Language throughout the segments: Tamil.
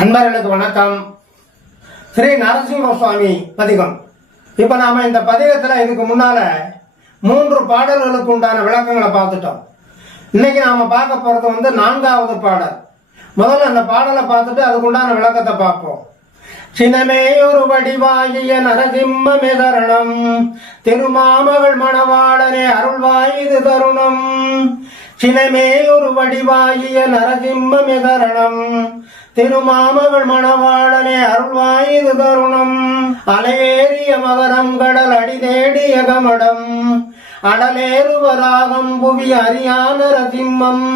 அன்பர்களுக்கு வணக்கம். ஸ்ரீ நரசிம்ம சுவாமி பதிகம். இப்ப நாம இந்த பதிகத்துல இதுக்கு முன்னால மூன்று பாடல்களுக்கு உண்டான விளக்கங்களை பார்த்துட்டோம். இன்னைக்கு நாம பார்க்க போறது வந்து நான்காவது பாடல். முதல்ல அந்த பாடலை பார்த்துட்டு அதுக்குண்டான விளக்கத்தை பார்ப்போம். சினமேயொரு வடிவாகிய நரசிம்ம தருணம் திருமாமகள் மணவாளனே அருள்வாயு தருணம். சினமேயொரு வடிவாகிய நரசிம்ம மிகரணம் திருமாமகள் மணவாளனே அருள்வாய் தருணம். அலையேறிய மகரம் கடல் அடி தேடிய கமடம். அடலேறுவராகம் புவி அறியான ரசிம்மம்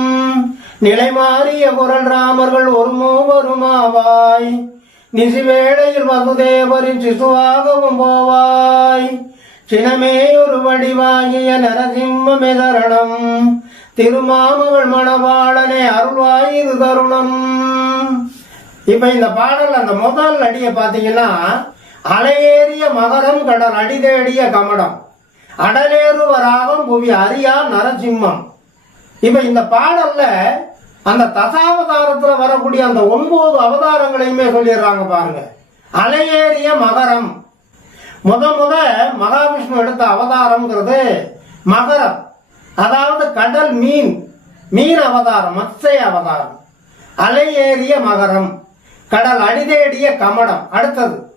நிலைமாறிய குரல் ராமர்கள் ஒரு மூவருமாவாய். நிசிவேளையில் வசுதேவரின் சிசுவாகவும் போவாய். சினமே ஒரு வடிவாகிய நரசிம்மமே தருணம் திருமாமகள் மணவாளனே அருள்வாய் இது தருணம். இப்ப இந்த பாடல் அந்த முதல் அடியை பாத்தீங்கன்னா அலையேறிய மகரம் கடல் அடி தேடிய கமடம். அடலேறுவராகும் புவி அரியா நரசிம்மம். இப்ப இந்த பாடல்ல அந்த தசாவதாரத்துல வரக்கூடிய அந்த ஒன்பது அவதாரங்களையுமே சொல்லிடுறாங்க பாருங்க. அலையேறிய மகரம். முத முத மகாவிஷ்ணு எடுத்த அவதாரம்ங்கிறது மகரம். அதாவது கடல் மீன். மீன் அவதாரம் மத்ஸ்ய அவதாரம். அலையேறிய மகரம். கடல் அடிதேடிய கமடம். அடுத்தது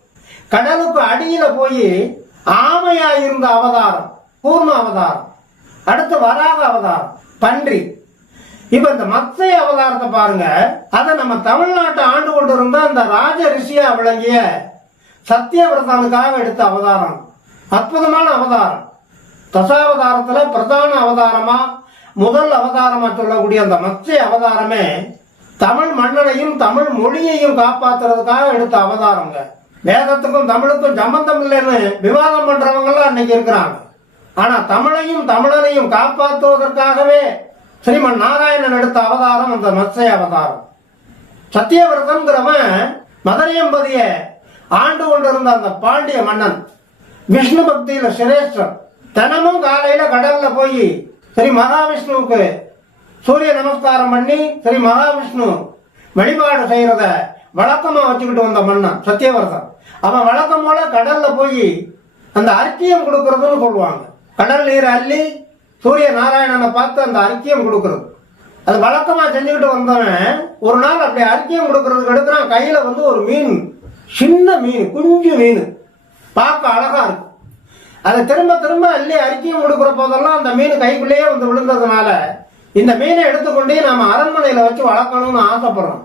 கடலுக்கு அடியில போய் ஆமையா இருந்த அவதாரம் கூர்ம அவதாரம். அடுத்து வராத அவதாரம் பன்றி. இப்ப இந்த மத்ஸ்ய அவதாரத்தை பாருங்க. அதை நம்ம தமிழ்நாட்டை ஆண்டு கொண்டு இருந்த அந்த ராஜ ரிஷியா விளங்கிய சத்தியவிரதனுக்காக எடுத்த அவதாரம். அற்புதமான அவதாரம். தசாவதாரத்துல பிரதான அவதாரமா முதல் அவதாரமா சொல்லக்கூடிய அந்த மத்திய அவதாரமே தமிழ் மன்னனையும் தமிழ் மொழியையும் காப்பாத்துறதுக்காக எடுத்த அவதாரங்க. வேதத்துக்கும் தமிழுக்கும் சம்பந்தம் இல்லைன்னு விவாதம் பண்றவங்க அன்னைக்கு இருக்கிறாங்க. ஆனா தமிழையும் தமிழனையும் காப்பாற்றுவதற்காகவே ஸ்ரீமன் நாராயணன் எடுத்த அவதாரம் அந்த மத்ஸ்ய அவதாரம். சத்தியவிரதம்ங்கிறவன் மதுரையம்பதிய ஆண்டு கொண்டிருந்த அந்த பாண்டிய மன்னன் விஷ்ணு பக்தியில சிரேஷ்டன் தினமும் காலையில கடல்ல போய் ஸ்ரீ மகாவிஷ்ணுவுக்கு சூரிய நமஸ்காரம் பண்ணி ஸ்ரீ மகாவிஷ்ணு வழிபாடு செய்யறத வழக்கமா வச்சுக்கிட்டு வந்த மன்னன் சத்தியவர்தன் அவன் வழக்கம் போல கடல்ல போய் அந்த அர்க்கியம் கொடுக்கறதுன்னு சொல்லுவாங்க. கடல் நீர் அள்ளி சூரிய நாராயணனை பார்த்து அந்த அர்க்கியம் கொடுக்கறது. அது வழக்கமா செஞ்சுக்கிட்டு வந்தவன் ஒரு நாள் அப்படி அர்க்கியம் கொடுக்கறதுக்கு எடுக்கிறான். கையில வந்து ஒரு மீன் சின்ன மீன் குஞ்சு மீன். பார்க்க அழகா இருக்கும். அதை திரும்ப திரும்ப அள்ளி அரிக்கியம் கொடுக்குற போதெல்லாம் அந்த மீன் கைக்குள்ளேயே வந்து விழுந்ததுனால இந்த மீனை எடுத்துக்கொண்டே நாம அரண்மனையில வச்சு வளர்க்கணும்னு ஆசைப்படுறோம்.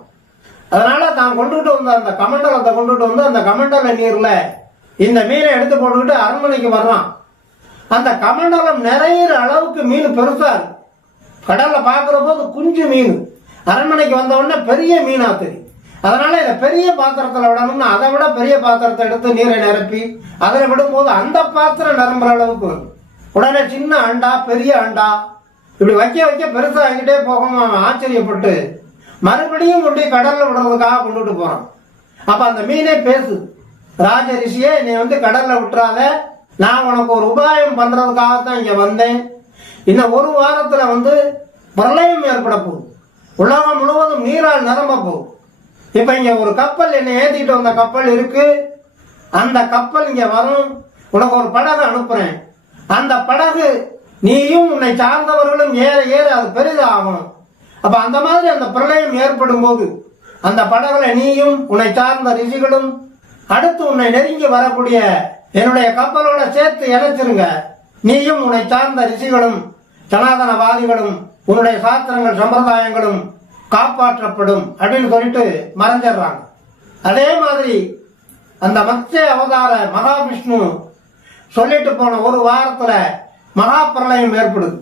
அதனால தான் கொண்டுகிட்டு வந்த அந்த கமண்டலத்தை கொண்டுட்டு வந்து அந்த கமண்டல நீர்ல இந்த மீனை எடுத்து போட்டுக்கிட்டு அரண்மனைக்கு வர்றான். அந்த கமண்டலம் நிறையிற அளவுக்கு மீன் பெருசா இருக்கு. கடல்ல பாக்குற போது குஞ்சு மீன். அரண்மனைக்கு வந்த உடனே பெரிய மீனா தெரியும் அதனால இதை பெரிய பாத்திரத்தில் விடணும்னு அதை விட பெரிய பாத்திரத்தை எடுத்து நீரை நிரப்பி அதில் விடும்போது அந்த பாத்திரம் நிரம்புற அளவுக்கு வரும். உடனே சின்ன அண்டா பெரிய அண்டா இப்படி வைக்க வைக்க பெருசாகிட்டே போகும் ஆச்சரியப்பட்டு மறுபடியும் கொண்டு கடல்ல விடுறதுக்காக கொண்டுட்டு போறான். அப்ப அந்த மீனே பேசு ராஜ ரிஷியே நீ வந்து கடல்ல விட்டுறாத. நான் உனக்கு ஒரு உபாயம் பண்றதுக்காகத்தான் இங்க வந்தேன். இன்னும் ஒரு வாரத்துல வந்து பிரளயம் ஏற்பட போகுது. உலகம் முழுவதும் நீரால் நிரம்ப போகுது. இப்ப இங்க ஒரு கப்பல் என்னை ஏத்திட்டு வந்த கப்பல் இருக்கு. அந்த கப்பல் இங்க வரும். உனக்கு ஒரு படகு அனுப்புறேன். அந்த படகு நீயும் உன்னை சார்ந்தவர்களும் ஏற ஏற அது பெரிதாகும் அப்ப அந்த மாதிரி அந்த பிரளயம் ஏற்படும் போது அந்த படகுல நீயும் உன்னை சார்ந்த ரிஷிகளும் அடுத்து உன்னை நெருங்கி வரக்கூடிய என்னுடைய கப்பலோட சேர்த்து இணைச்சிருங்க. நீயும் உன்னை சார்ந்த ரிஷிகளும் சனாதனவாதிகளும் உன்னுடைய சாஸ்திரங்கள் சம்பிரதாயங்களும் காப்பாற்றப்படும் அப்படின்னு சொல்லிட்டு மறைஞ்சிடுறாங்க. அதே மாதிரி அந்த மத்திய அவதார மகாவிஷ்ணு சொல்லிட்டு போன ஒரு வாரத்துல மகா பிரளயம் ஏற்படுது.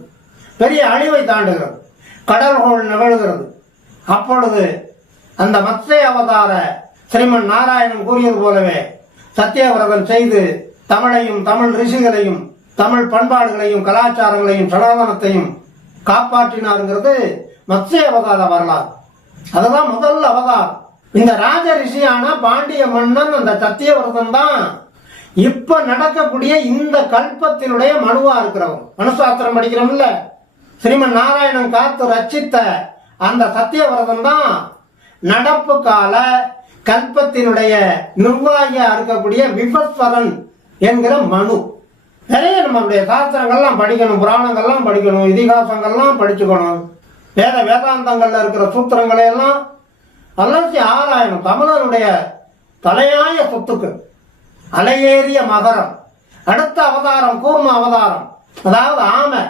பெரிய அழிவை தாண்டுகிறது. கடல்கோள் நிகழ்கிறது. அப்பொழுது அந்த மத்திய அவதார ஸ்ரீமன் நாராயணன் கூறியது போலவே சத்தியவிரதம் செய்து தமிழையும் தமிழ் ரிஷிகளையும் தமிழ் பண்பாடுகளையும் கலாச்சாரங்களையும் சனாதனத்தையும் காப்பாற்றினாருங்கிறது மத்ய அவதார வரலாறு. அதுதான் முதல் அவதாரம். இந்த ராஜ ரிஷியான பாண்டிய மன்னன் அந்த சத்தியவிரதன் தான் இப்ப நடக்கக்கூடிய இந்த கல்பத்தினுடைய மனுவா இருக்கிறவன். மனுசாஸ்திரம் படிக்கிறோம்ல? ஸ்ரீமன் நாராயணன் காத்து ரச்சித்த அந்த சத்தியவிரதன் தான் நடப்பு கால கல்பத்தினுடைய நிர்வாகியா இருக்கக்கூடிய விபஸ்வரன் என்கிற மனு. நிறைய நம்மளுடைய சாஸ்திரங்கள்லாம் படிக்கணும் புராணங்கள்லாம் படிக்கணும் இதிகாசங்கள்லாம் படிச்சுக்கணும். வேத வேதாந்தங்கள்ல இருக்கிற சூத்திரங்களை எல்லாம் அலசி ஆராயணும். தமிழனுடைய தலையாய சொத்துக்கள். அலையேறிய மகரம். அடுத்த அவதாரம் கூர்ம அவதாரம். அதாவது ஆமை.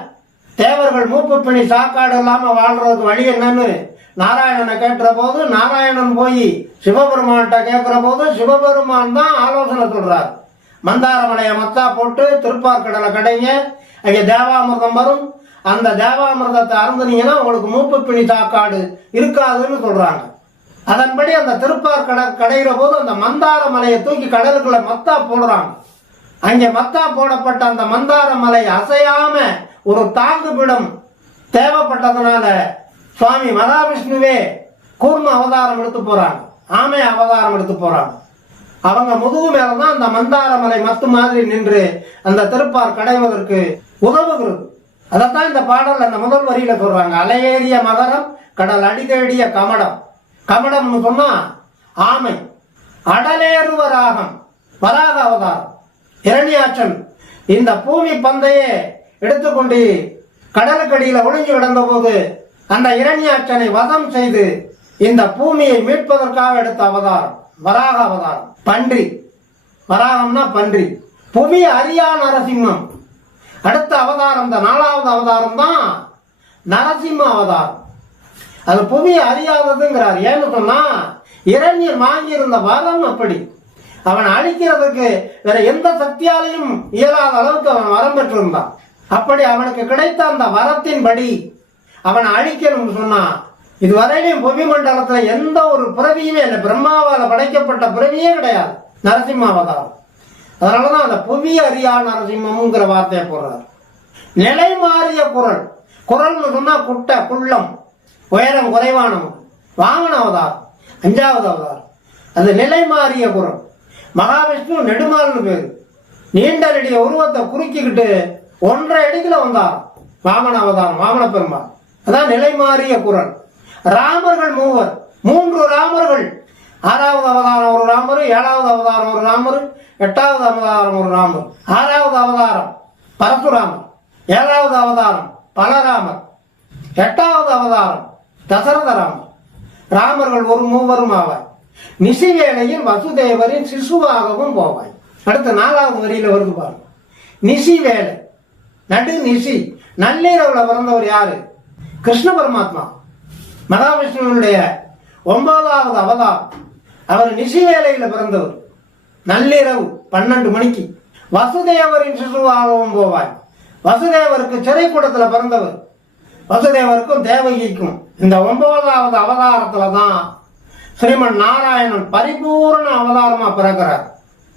தேவர்கள் மூப்பு பிணி சாக்காடு இல்லாம வாழ்றதுக்கு வழி என்னன்னு நாராயணனை கேட்கிற போது நாராயணன் போய் சிவபெருமான்கிட்ட கேட்கிற போது சிவபெருமான் தான் ஆலோசனை சொல்றார். மந்தாரமலையை மத்தா போட்டு திருப்பார்கடலை கடைங்க. அங்கே தேவாமிர்தம் வரும். அந்த தேவாமிர்தத்தை அருந்தினீங்கன்னா உங்களுக்கு மூப்பு பிணி தாக்காடு இருக்காதுன்னு சொல்றாங்க. அதன்படி அந்த திருப்பார் கடல் கடைகிற போது அந்த மந்தார மலையை தூக்கி கடலுக்குள்ள மத்தா போடுறாங்க. அங்கே மத்தா போடப்பட்ட அந்த மந்தார மலை அசையாம ஒரு தாங்குபிடம் தேவைப்பட்டதுனால சுவாமி மகாவிஷ்ணுவே கூர்ம அவதாரம் எடுத்து போறாங்க. ஆமை அவதாரம் எடுத்து போறாங்க. அவங்க முதுகு மேலதான் அந்த மந்தார மலை மத்து மாதிரி நின்று அந்த திருப்பார் கடைவதற்கு உதவுகிறது. அதைத்தான் இந்த பாடல் அந்த முதல் வரியில சொல்றாங்க. அலையேறிய மகரம் கடல் அடிதேடிய கமடம். கமடம்னு சொன்னா ஆமை. அடலேறு ராகம் வராக அவதாரம். இரணியாற்றல். இந்த பூமி பந்தையே எடுத்துக்கொண்டு கடலுக்கடியில் ஒளிஞ்சு கிடந்த போது அந்த இரணியாற்றனை வதம் செய்து இந்த பூமியை மீட்பதற்காக எடுத்த அவதாரம். வராக அவதாரம். பன்றி. வராகம்னா பன்றி. புவி அரியான் நரசிம்மம் அடுத்த அவதாரம் இந்த நாலாவது அவதாரம் தான் நரசிம்ம அவதாரம். அது புவி அறியாததுங்கிறார். ஏன்னு சொன்னா இரண்யன் வாங்கியிருந்த வரம் அப்படி. அவன் அழிக்கிறதுக்கு வேற எந்த சக்தியாலையும் இயலாத அளவுக்கு அவன் வரம் பெற்றிருந்தான். அப்படி அவனுக்கு கிடைத்த அந்த வரத்தின்படி அவனை அழிக்கணும்னு சொன்னான் இதுவரையிலும் புவி மண்டலத்துல எந்த ஒரு பிறவியுமே இல்லை. பிரம்மாவால படைக்கப்பட்ட பிறவியே கிடையாது. நரசிம்மாவதாரம் அதனாலதான் அந்த புவி அறியா நரசிம்மம்ங்கிற வார்த்தையை போடுறார். நிலை மாறிய குரல். குரல்னு சொன்னா குட்டை குள்ளம் உயரம் குறைவானவன் வாமன அவதார். அஞ்சாவது அவதார். அது நிலை மாறிய குரல். மகாவிஷ்ணு நெடுமாள்னு பேரு. நீண்ட நெடிய உருவத்தை குறுக்கிக்கிட்டு ஒன்றரை அடிக்குல வந்தார். வாமன அவதாரம் வாமன பெருமாள். அதான் நிலை மாறிய குரல். ராமர்கள் மூவர். மூன்று ராமர்கள் ஆறாவது அவதாரம் ஒரு ராமர் ஏழாவது அவதாரம் ஒரு ராமர் எட்டாவது அவதாரம் ஒரு ராமர். ஆறாவது அவதாரம் பரசுராமர் ஏழாவது அவதாரம் பலராமர் எட்டாவது அவதாரம் தசரத ராமர் ராமர்கள் ஒரு மூவரும் ஆவார் நிசி வேளையில் வசுதேவரின் சிசுவாகவும் போவாய். அடுத்த நாலாவது வரியில வருது பாருங்க. நிசி வேலை நடு நிசி. நள்ளிரவுல பிறந்தவர் யாரு? கிருஷ்ண பரமாத்மா. மகாவிஷ்ணுவனுடைய ஒன்பதாவது அவதாரம். அவர் நிசி வேலையில பிறந்தவர். நள்ளிரவு பன்னெண்டு மணிக்கு. வசுதேவரின் சிசுவாகவும் போவாய். வசுதேவருக்கு சிறைக்கூடத்துல பிறந்தவர். வசுதேவருக்கும் தேவகிக்கும் இந்த ஒன்பதாவது அவதாரத்துல தான் ஸ்ரீமன் நாராயணன் பரிபூர்ண அவதாரமா பிறக்கிறார்.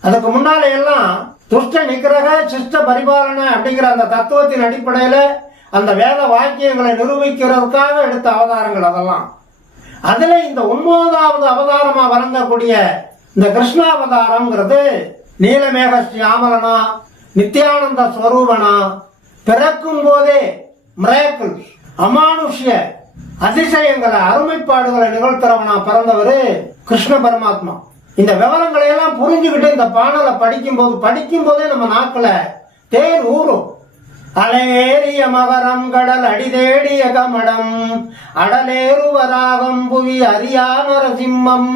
அதுக்கு முன்னால எல்லாம் துஷ்ட நிகிரக சிஷ்ட பரிபாலன அப்படிங்கிற அந்த தத்துவத்தின் அடிப்படையில அந்த வேத வாக்கியங்களை நிரூபிக்கிறதுக்காக எடுத்த அவதாரங்கள் அதெல்லாம். அதுல இந்த ஒன்பதாவது அவதாரமா வழங்கக்கூடிய இந்த கிருஷ்ணாவதாரம்ங்கிறது நீலமேக ஸ்ரீ நித்யானந்த ஸ்வரூபனா பிறக்கும் போதே மிராக்கிள் அமானுஷ்ய அதிசயங்களை அருமைப்பாடுகளை நிகழ்த்துறவனா பிறந்தவர் கிருஷ்ண பரமாத்மா. இந்த விவரங்களை எல்லாம் புரிஞ்சுக்கிட்டு இந்த பாடலை படிக்கும் போது படிக்கும் போதே நம்ம நாக்கில் தேர் ஊறும். அலையேறிய மகரம் கடல் அடிதேடிய கமடம். அடலேறுவராகம் புவி அரியாமர நரசிம்மம்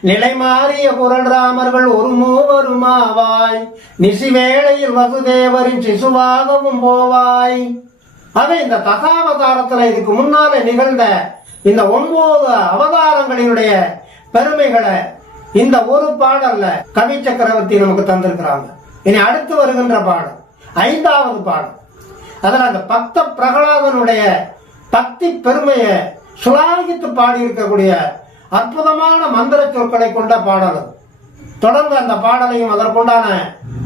நிலை மாறிய குரல் ராமர்கள் ஒரு மூவருமாவாய் நிசிவேளையில் வசுதேவரின் சிசுவாகவும் போவாய். அது இந்த தசாவதாரத்துல இதுக்கு முன்னால நிகழ்ந்த இந்த ஒன்பது அவதாரங்களினுடைய பெருமைகளை இந்த ஒரு பாடல்ல கவி சக்கரவர்த்தி நமக்கு தந்திருக்கிறாங்க. இனி அடுத்து வருகின்ற பாடல். ஐந்தாவது பாடல். அதில் அந்த பக்த பிரகலாதனுடைய பக்தி பெருமையை சுலாகித்து பாடியிருக்கக்கூடிய அற்புதமான மந்திர சொற்களை கொண்ட பாடல் தொடர்ந்து அந்த பாடலையும் அதற்குண்டான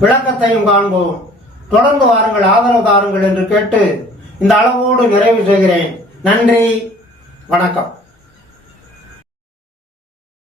விளக்கத்தையும் காண்போம். தொடர்ந்து வாருங்கள் ஆதரவு தாருங்கள் என்று கேட்டு இந்த அளவோடு நிறைவு செய்கிறேன். நன்றி வணக்கம்.